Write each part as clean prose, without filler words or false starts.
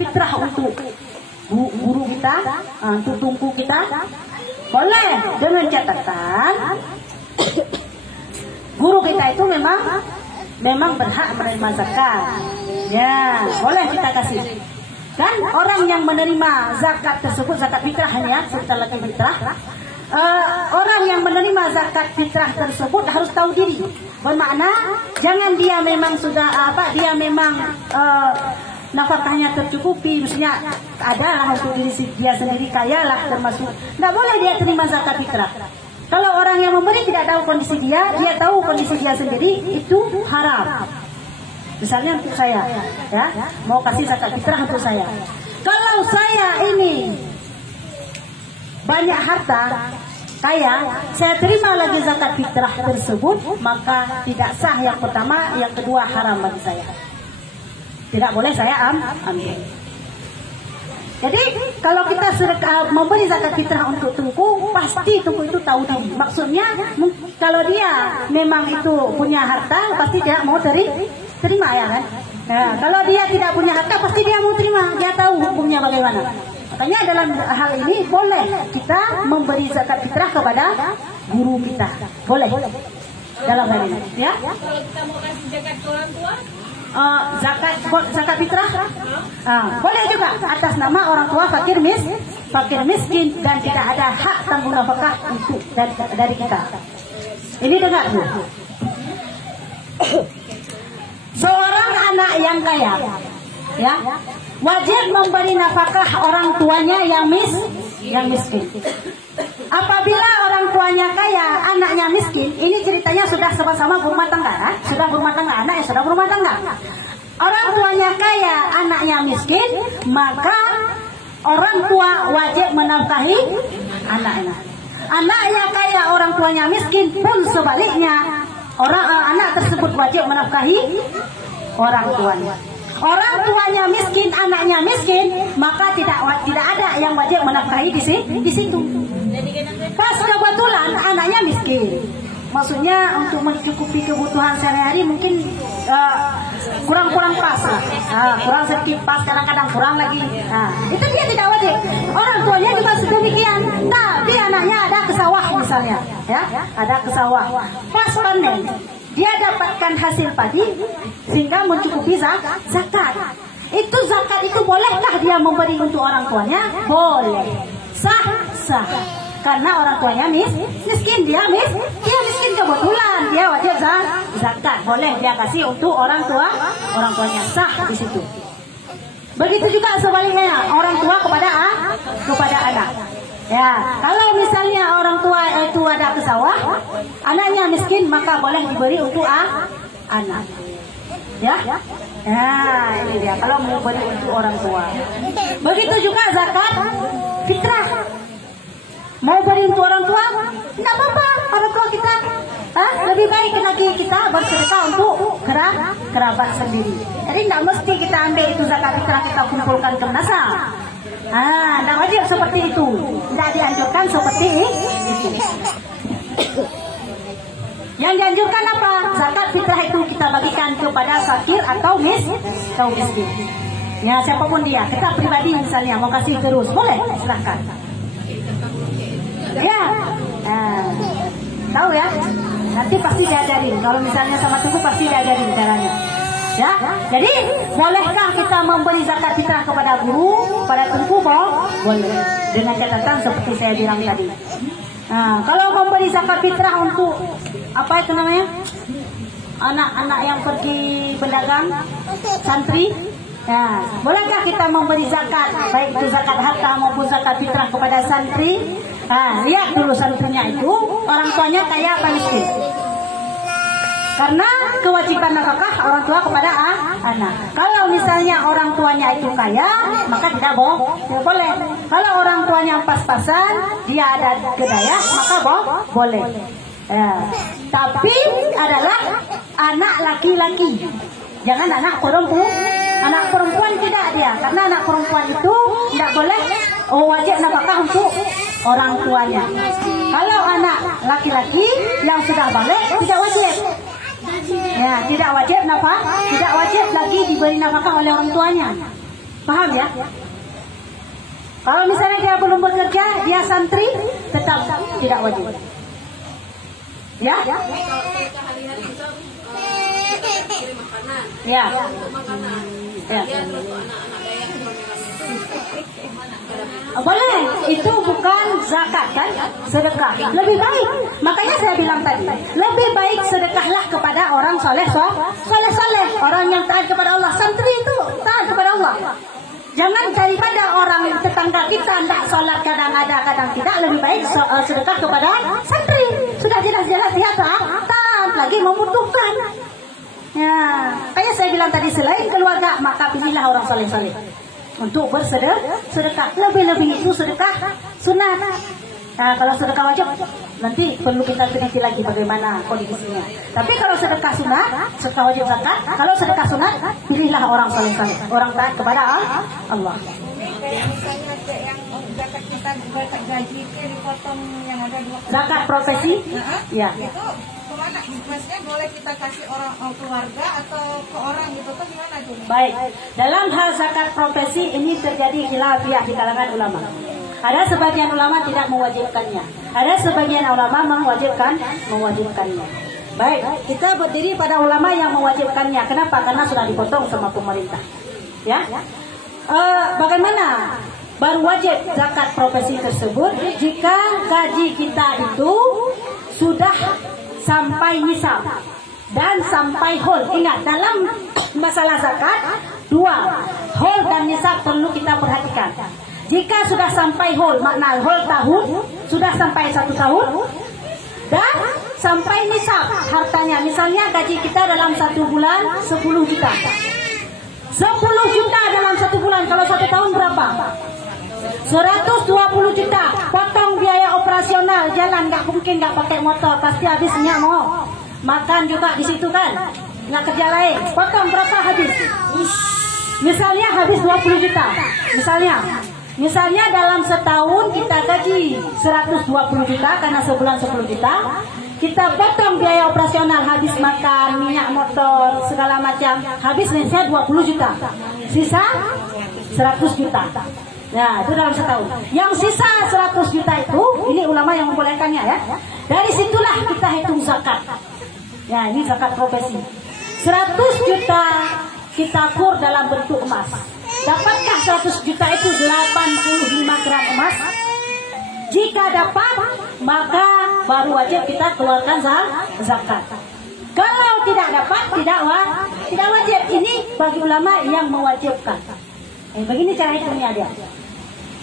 fitrah untuk guru kita, untuk tungku kita? Boleh, dengan catatan guru kita itu memang berhak menerima zakat. Ya, boleh kita kasih. Kan orang yang menerima zakat tersebut, zakat fitrah hanya sebentar lagi fitrah. Orang yang menerima zakat fitrah tersebut harus tahu diri. Bermakna jangan dia memang sudah dia memang nafkahnya tercukupi, maksudnya adalah untuk diri dia sendiri kaya lah termasuk. Tidak boleh dia terima zakat fitrah. Kalau orang yang memberi tidak tahu kondisi dia tahu kondisi dia sendiri, itu haram. Misalnya untuk saya, ya, mau kasih zakat fitrah untuk saya. Kalau saya ini banyak harta, kaya, saya terima lagi zakat fitrah tersebut, maka tidak sah yang pertama, yang kedua haram bagi saya. Tidak boleh saya ambil. Jadi kalau kita memberi zakat fitrah untuk tungku, pasti tungku itu tahu diri. Maksudnya kalau dia memang itu punya harta, pasti dia mau terima ya kan. Nah, kalau dia tidak punya harta, pasti dia mau terima. Dia tahu hukumnya bagaimana. Makanya dalam hal ini boleh kita memberi zakat fitrah kepada guru kita. Boleh. Dalam hal ini, ya. Kalau kita mau kasih zakat ke orang tua, zakat fitrah boleh juga atas nama orang tua fakir miskin dan tidak ada hak tanggung nafkah untuk dari kita. Ini dengar Bu. Seorang anak yang kaya, ya, wajib memberi nafkah orang tuanya yang miskin. Apabila orang tuanya kaya, anaknya miskin, ini ceritanya sudah sama-sama berumah tangga, kan? Sudah berumah tangga, anaknya sudah berumah tangga. Orang tuanya kaya, anaknya miskin, maka orang tua wajib menafkahi anaknya. Anaknya kaya, orang tuanya miskin, pun sebaliknya, anak tersebut wajib menafkahi orang tuanya. Orang tuanya miskin, anaknya miskin, maka tidak ada yang wajib menafkahi di situ. Pas kebetulan anaknya miskin, maksudnya untuk mencukupi kebutuhan sehari-hari mungkin kurang pas lah, kurang sedikit pas, kadang-kadang kurang lagi. Itu dia tidak wajib. Orang tuanya juga sedemikian, tapi anaknya ada ke sawah misalnya, ya, ada ke sawah. Pas panen, dia dapatkan hasil padi sehingga mencukupi zakat. Itu zakat itu bolehkah dia memberi untuk orang tuanya? Boleh, sah. Karena orang tuanya miskin, dia miskin kebetulan, dia wajib zakat. Boleh dia kasih untuk orang tuanya, sah di situ. Begitu juga sebaliknya, orang tua kepada anak. Ya, kalau misalnya orang tua itu ada ke sawah, anaknya miskin, maka boleh diberi untuk anak. Ya, ini dia. Kalau mau beri untuk orang tua. Begitu juga zakat fitrah. Mau beri untuk orang tua, tidak apa-apa. Orang tua kita, lebih baik lagi kita bersedekah untuk kerabat sendiri. Jadi tidak mesti kita ambil itu zakat fitrah kita kumpulkan ke nasab. Tidak wajib seperti itu. Tidak dianjurkan seperti itu. Yang dianjurkan apa? Zakat fitrah itu kita bagikan kepada fakir atau miskin. Ya, siapapun dia. Kita pribadi misalnya mau kasih terus, boleh, silahkan. Ya, tahu ya. Nanti pasti diajarin. Kalau misalnya sama tunggu pasti diajarin caranya. Ya, jadi bolehkah kita memberi zakat fitrah kepada guru, pada tungku? Boleh. Dengan catatan seperti saya bilang tadi. Kalau memberi zakat fitrah untuk apa itu namanya? Anak-anak yang pergi berdagang, santri. Ya, bolehkah kita memberi zakat, baik itu zakat harta maupun zakat fitrah kepada santri? Lihat dulu santrinya itu orang tuanya kaya apa miskin. Karena kewajiban nafkah orang tua kepada anak. Kalau misalnya orang tuanya itu kaya, maka tidak boleh. Kalau orang tuanya pas-pasan, dia ada kedaya, maka boleh. Ya. Tapi adalah anak laki-laki, jangan anak perempuan. Anak perempuan tidak dia, karena anak perempuan itu tidak boleh wajib nafkah untuk orang tuanya. Kalau anak laki-laki yang sudah balik tidak wajib. Ya, tidak wajib nafkah, tidak wajib lagi diberi nafkah oleh orang tuanya. Paham ya? Kalau misalnya dia belum bekerja, dia santri, tetap tidak wajib. Ya? Kalau kita hari-hari kita kirim makanan. Ya. Makanan. Ya. Dia untuk anak-anak gaya Boleh, itu bukan zakat kan? Sedekah. Lebih baik. Makanya saya bilang tadi, lebih baik sedekahlah kepada orang soleh, orang yang taat kepada Allah. Santri itu taat kepada Allah. Jangan daripada orang tetangga kita tidak sholat kadang ada kadang tidak, lebih baik sedekah kepada santri. Sudah jelas-jelas dia taat lagi membutuhkan. Ya, kayak saya bilang tadi, selain keluarga maka pilihlah orang soleh untuk bersedekah. Lebih-lebih itu sedekah sunat. Nah, kalau sedekah wajib nanti perlu kita teliti lagi bagaimana kondisinya. Tapi kalau sedekah sunat, sedekah wajib zakat. Kalau sedekah sunat, pilihlah orang soleh, orang taat kepada Allah. Misalnya yang zakat kita zakat gaji itu dipotong yang ada 2. Zakat profesi, ya. Itu kemana? Maksudnya boleh kita kasih orang keluarga atau ke orang gitu tuh gimana tuh? Baik, dalam hal zakat profesi ini terjadi khilafiyah di kalangan ulama. Ada sebagian ulama tidak mewajibkannya, ada sebagian ulama mewajibkannya. Baik, kita berdiri pada ulama yang mewajibkannya. Kenapa? Karena sudah dipotong sama pemerintah. Ya, bagaimana baru wajib zakat profesi tersebut? Jika gaji kita itu sudah sampai nisab dan sampai hol. Ingat, dalam masalah zakat, 2 hol dan nisab perlu kita perhatikan. Jika sudah sampai hol, makna hol tahun, sudah sampai 1 tahun, dan sampai nisab hartanya. Misalnya gaji kita dalam 1 bulan 10 juta. 10 juta dalam 1 bulan, kalau 1 tahun berapa? 120 juta. Potong biaya operasional, jalan nggak mungkin nggak pakai motor, pasti habisnya mau makan juga di situ kan, nggak kerja lain. Potong berapa habis? Misalnya habis 20 juta. Misalnya dalam setahun kita gaji 120 juta karena sebulan 10 juta. Kita potong biaya operasional, habis makan, minyak motor, segala macam, habis misalnya 20 juta. Sisa 100 juta. Nah, itu dalam setahun. Yang sisa 100 juta itu, ini ulama yang membolehkannya ya. Dari situlah kita hitung zakat. Ya, ini zakat profesi. 100 juta kita kur dalam bentuk emas. Dapatkah 100 juta itu 85 gram emas? Jika dapat, maka baru wajib kita keluarkan zakat. Kalau tidak dapat, tidak wajib. Ini bagi ulama yang mewajibkan. Begini cara hitungnya dia.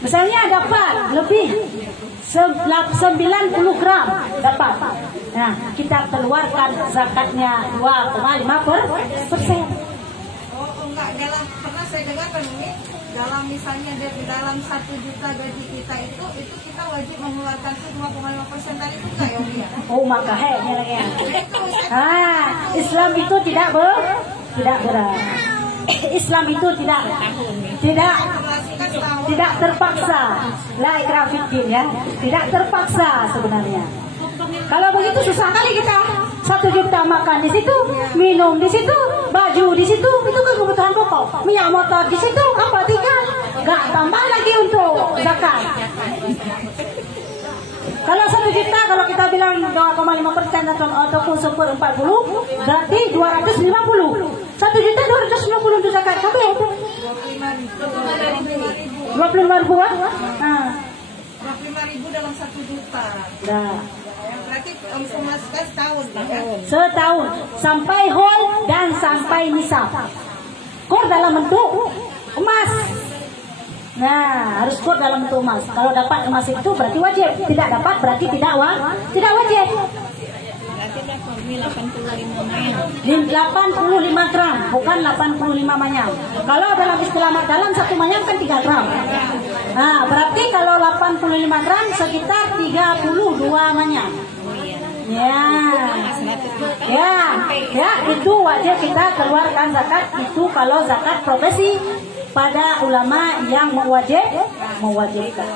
Misalnya dapat lebih 90 gram dapat. Nah, kita keluarkan zakatnya 2,5%. Oh enggak, pernah saya dengar kan ini dalam misalnya dari dalam 1 juta gaji kita itu kita wajib mengeluarkan itu 2,5% dari itu enggak ya? Oh, maka ya. Islam itu tidak berat. Islam itu tidak terpaksa. La ikraha fiddin ya. Tidak terpaksa sebenarnya. Kalau begitu susah kali kita. 1 juta makan di situ, minum di situ, baju di situ, itu kan kebutuhan pokok. Minyak motor di situ, apa tinggal? Gak tambah lagi untuk zakat. Kalau 1 juta, kalau kita bilang 2,5% ataupun 40, berarti 250. 1 juta 250 untuk zakat. Apa itu? 25.000 kan? Nah. 25.000 dalam 1 juta. Nah. Berarti semaskan setahun ya? Setahun sampai hol dan sampai nisab. Kur dalam bentuk emas. Nah, harus kur dalam bentuk emas. Kalau dapat emas itu berarti wajib. Tidak dapat berarti tidak wajib. Berarti 85 gram, bukan 85 manyam. Kalau dalam istilah dalam 1 manyam kan 3 gram. Nah, berarti kalau 85 gram sekitar 32 manyam. Ya, itu wajib kita keluarkan zakat. Itu kalau zakat profesi pada ulama yang mewajibkan.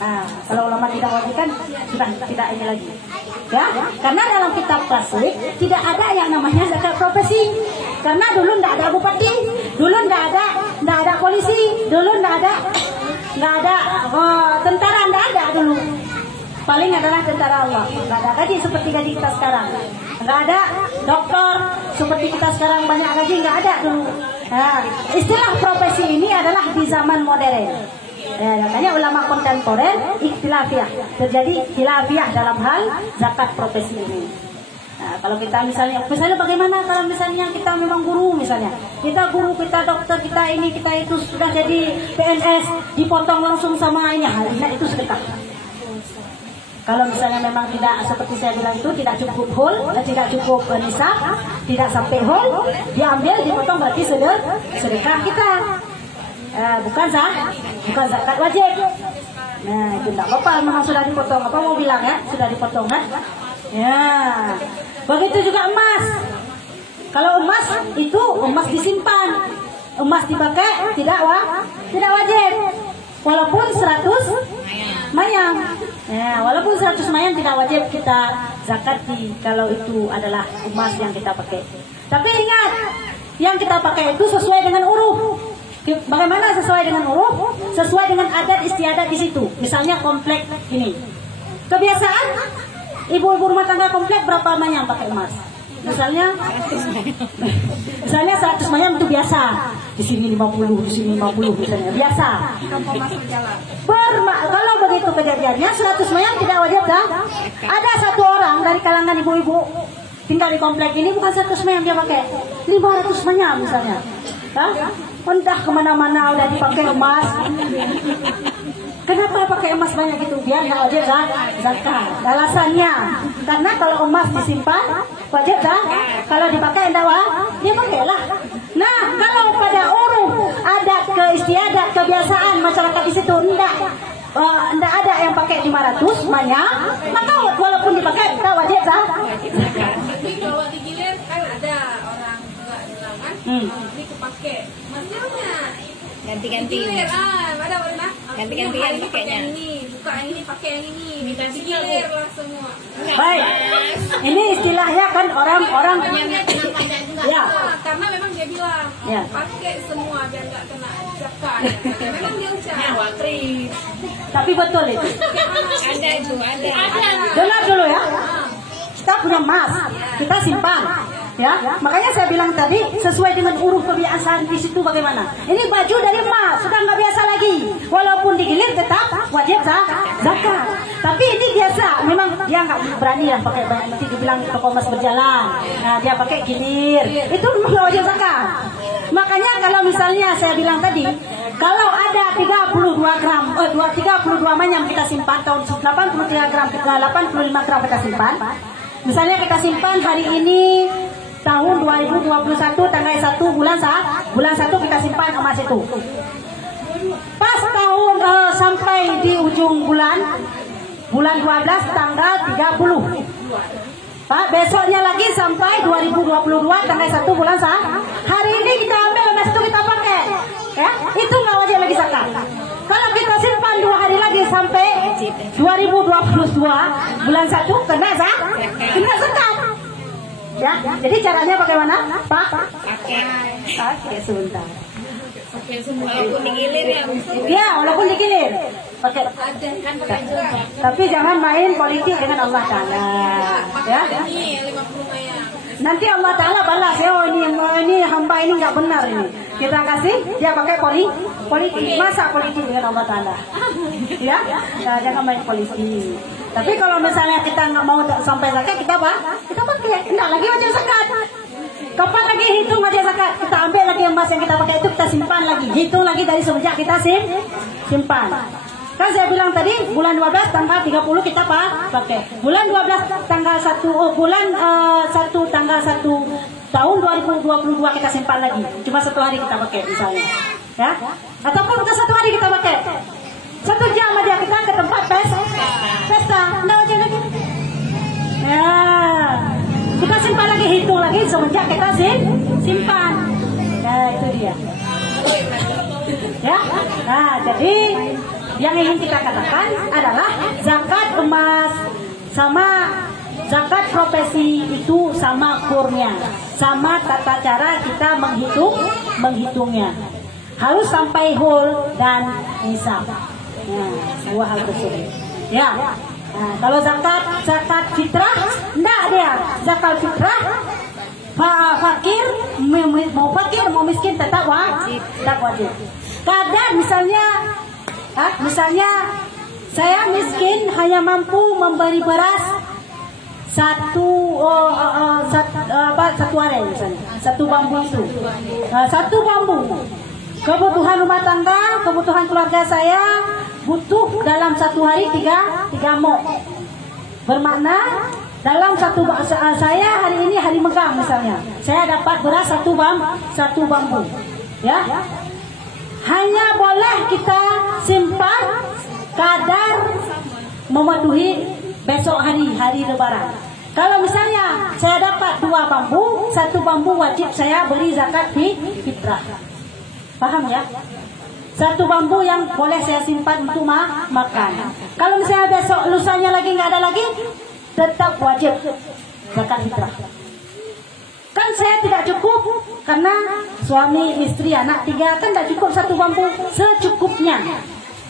Nah, kalau ulama tidak mewajibkan sudah tidak ini lagi. Ya, karena dalam kitab tasawuf tidak ada yang namanya zakat profesi. Karena dulu tidak ada bupati, dulu tidak ada Nggak ada polisi dulu, nggak ada tentara, nggak ada dulu. Paling adalah tentara Allah. Nggak ada gaji seperti gaji kita sekarang. Nggak ada dokter seperti kita sekarang banyak gaji, nggak ada dulu. Nah, istilah profesi ini adalah di zaman modern. Makanya ulama kontemporer ikhtilafiyah, terjadi khilafiyah dalam hal zakat profesi ini. Nah, kalau kita misalnya bagaimana kalau misalnya kita memang guru, misalnya kita guru, kita dokter, kita ini, kita itu sudah jadi PNS, dipotong langsung sama ini, nah itu sedekah. Kalau misalnya memang tidak seperti saya bilang itu, tidak cukup whole, tidak cukup nisab, tidak sampai whole, diambil, dipotong, berarti sedekah kita. Bukan zakat wajib. Nah itu tidak apa-apa, memang sudah dipotong. Apa mau bilang ya, sudah dipotong kan? Ya, begitu juga emas. Kalau emas itu emas disimpan, emas dipakai tidak wajib. Walaupun 100 mayang. Ya, walaupun 100 mayang tidak wajib kita zakati kalau itu adalah emas yang kita pakai. Tapi ingat, yang kita pakai itu sesuai dengan uruf. Bagaimana sesuai dengan uruf? Sesuai dengan adat istiadat di situ. Misalnya komplek ini. Kebiasaan ibu-ibu rumah tangga komplek berapa mayang pakai emas? Misalnya 100 mayang itu biasa. Di sini 50, di sini 50 misalnya. Biasa. Kalau begitu kejadiannya 100 mayang tidak wajib dah. Ada satu orang dari kalangan ibu-ibu tinggal di komplek ini, bukan 100 mayang dia pakai, 500 mayang misalnya. Entah kemana-mana udah dipakai emas. Kenapa pakai emas banyak gitu? Biar nggak wajib zakat. Alasannya karena kalau emas disimpan wajib zakat. Kalau dipakai enggak dia pakailah. Nah kalau pada uruf adat keistiadat kebiasaan masyarakat di situ enggak ada yang pakai 500 mayang, maka walaupun dipakai kita wajib zakat. Tapi kalau digilir kan ada orang juga bilang kan, ini kepake, masnya ganti-ganti. digilir, ada pernah? Ganti-gantian Ini pakai pakainya. yang ini, buka yang ini, pakai yang ini, digilir lah semua. Baik, ini istilahnya kan orang-orang ya. Karena memang dia bilang Ya. pakai semua biar nggak kena zakat. Memang dia ucap. Tapi betul itu. Ada itu, ada. Dengar dulu ya. Kita punya emas, kita simpan. Ya, makanya saya bilang tadi sesuai dengan uruf kebiasaan di situ bagaimana. Ini baju dari emas, sudah nggak biasa lagi. Walaupun digilir tetap wajib zakat. Tapi ini biasa, memang dia nggak berani lah pakai banyak. Nanti dibilang toko emas berjalan. Nah, dia pakai gilir. Itu memang nggak wajib zakat. Makanya kalau misalnya saya bilang tadi, kalau ada 32 gram, 32 mayang kita simpan tahun 83 gram, 85 gram kita simpan. Misalnya kita simpan hari ini tahun 2021 tanggal 1 bulan 1 kita simpan emas itu. Pas tahun sampai di ujung bulan 12 tanggal 30. Pak, besoknya lagi sampai 2022 tanggal 1 bulan hari ini kita ambil emas itu kita pakai. Ya, itu nggak wajib lagi zakat. Kalau kita simpan 2 hari lagi sampai 2022 bulan 1 kena zakat. Ya, jadi caranya bagaimana? Pak? Pakai sebentar. Pakai semua. Walaupun digilir ya. Ya, walaupun digilir. Pakai. Ada kan pakai juga. Tapi jangan main politik dengan Allah Taala. Ya. Ini 50 mayang. Nanti Allah Taala balas ya, ini hamba ini nggak benar ini. Kita kasih dia pakai politik. Masa politik dengan Allah Taala? Ya, nah, jangan main politik. Tapi kalau misalnya kita nggak mau sampai zakat, kita pakai. Enggak lagi wajib zakat. Kapan lagi hitung wajib zakat? Kita ambil lagi emas yang kita pakai itu kita simpan lagi. Hitung lagi dari semenjak kita simpan. Kan saya bilang tadi bulan 12 tanggal 30 kita pakai. Bulan 12 tanggal 1 tanggal 1 tahun 2022 kita simpan lagi. Cuma 1 hari kita pakai misalnya. Ya. Ataupun bukan 1 hari kita pakai. 1 jam aja kita ke tempat pesta. Enggak wajib lagi. Ya. Kita simpan lagi, hitung lagi semenjak kita simpan. Ya, itu dia. Ya. Nah, jadi yang ingin kita katakan adalah zakat emas sama zakat profesi itu sama kurnya, sama tata cara kita menghitungnya. harus sampai whole dan nisab. Ya, dua hal tersebut. Ya. Nah, kalau zakat fitrah, enggak dia. Zakat fitrah fakir mau fakir mau miskin tetap wajib. Kadang misalnya saya miskin hanya mampu memberi beras satu hari misalnya, satu bambu itu, satu bambu. Kebutuhan rumah tangga, kebutuhan keluarga saya butuh dalam satu hari tiga mok. Bermakna dalam saya hari ini hari megang misalnya, saya dapat beras satu bambu, ya. Hanya boleh kita simpan kadar memenuhi besok hari Lebaran. Kalau misalnya saya dapat 2 bambu, 1 bambu wajib saya beri zakat fitrah. Paham ya? 1 bambu yang boleh saya simpan untuk makan. Kalau misalnya besok lusanya lagi nggak ada lagi, tetap wajib zakat fitrah. Kan saya tidak cukup karena suami, istri, anak 3 kan tidak cukup 1 bambu, secukupnya.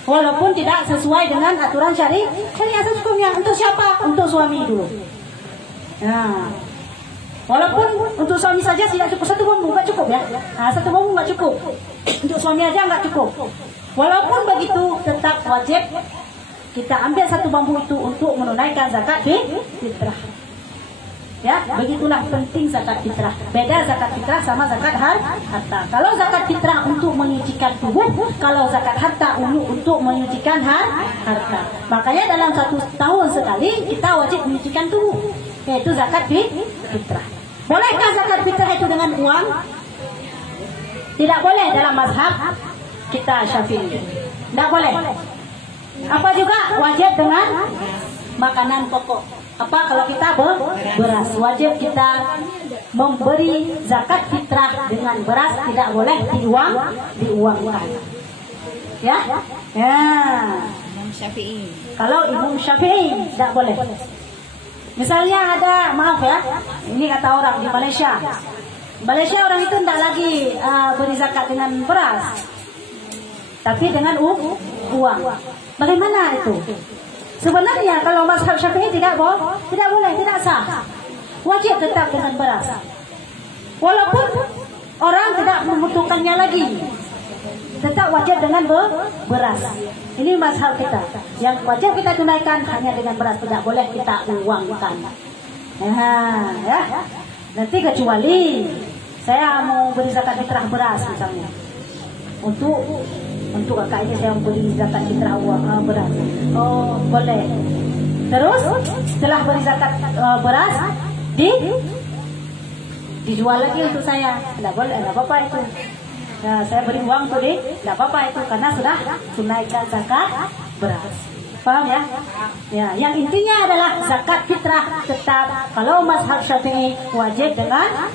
Walaupun tidak sesuai dengan aturan syariat secukupnya. Untuk siapa? Untuk suami dulu. Nah, walaupun untuk suami saja tidak cukup 1 bambu, nggak cukup ya. Nah, 1 bambu nggak cukup. Untuk suami aja nggak cukup. Walaupun begitu, tetap wajib kita ambil 1 bambu itu untuk menunaikan zakat fitrah. Ya, begitulah penting zakat fitrah. Beda zakat fitrah sama zakat harta. Kalau zakat fitrah untuk menyucikan tubuh, kalau zakat harta untuk menyucikan harta. Makanya dalam 1 tahun sekali kita wajib menyucikan tubuh, yaitu zakat fitrah. Bolehkah zakat fitrah itu dengan uang? Tidak boleh dalam mazhab kita Syafi'i. Tidak boleh. Apa juga wajib dengan makanan pokok. Apa kalau kita beras, wajib kita memberi zakat fitrah dengan beras, tidak boleh diuangkan. Ya? Ya. Imam Syafi'i. Kalau Imam Syafi'i tidak boleh. Misalnya ada, maaf ya, ini kata orang di Malaysia. Malaysia orang itu tidak lagi beri zakat dengan beras, tapi dengan uang. Bagaimana itu? Sebenarnya kalau mazhab Syafi'i tidak boleh, tidak sah. Wajib tetap dengan beras. Walaupun orang tidak membutuhkannya lagi, tetap wajib dengan beras. Ini mazhab kita. Yang wajib kita tunaikan hanya dengan beras, tidak boleh kita uangkan. Ya. Nanti kecuali saya mau beri zakat fitrah beras misalnya. Untuk kakak ini saya beri zakat fitrah beras. Oh, boleh. Terus setelah beri zakat beras dijual lagi untuk saya. Tidak boleh, tidak apa-apa itu. Nah, saya beri uang tuh tidak apa-apa itu karena sudah tunaikan zakat beras. Paham ya? Ya, yang intinya adalah zakat fitrah tetap kalau mazhab Syafi'i wajib dengan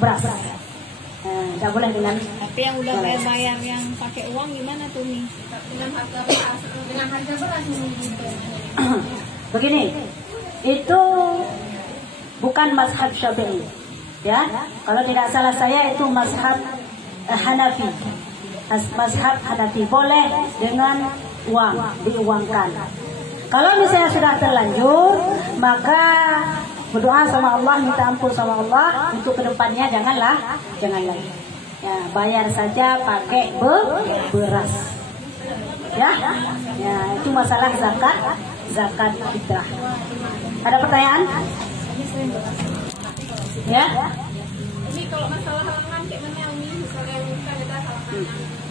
beras. Tidak boleh dengan. Tapi yang udah bayar yang pakai uang gimana tuh nih? Dengan harga beras, dengan harga beras Begini, itu bukan mazhab Syafi'i, ya. Kalau tidak salah saya itu mazhab Hanafi. Mazhab Hanafi boleh dengan uang, diuangkan. Kalau misalnya sudah terlanjur, maka berdoa sama Allah, minta ampun sama Allah untuk kedepannya jangan lagi. Ya, bayar saja pakai beras. Ya, itu masalah zakat fitrah. Ada pertanyaan? Ya. Ini kalau masalah halangan kayak mana Umi? Misalnya kita ada halangan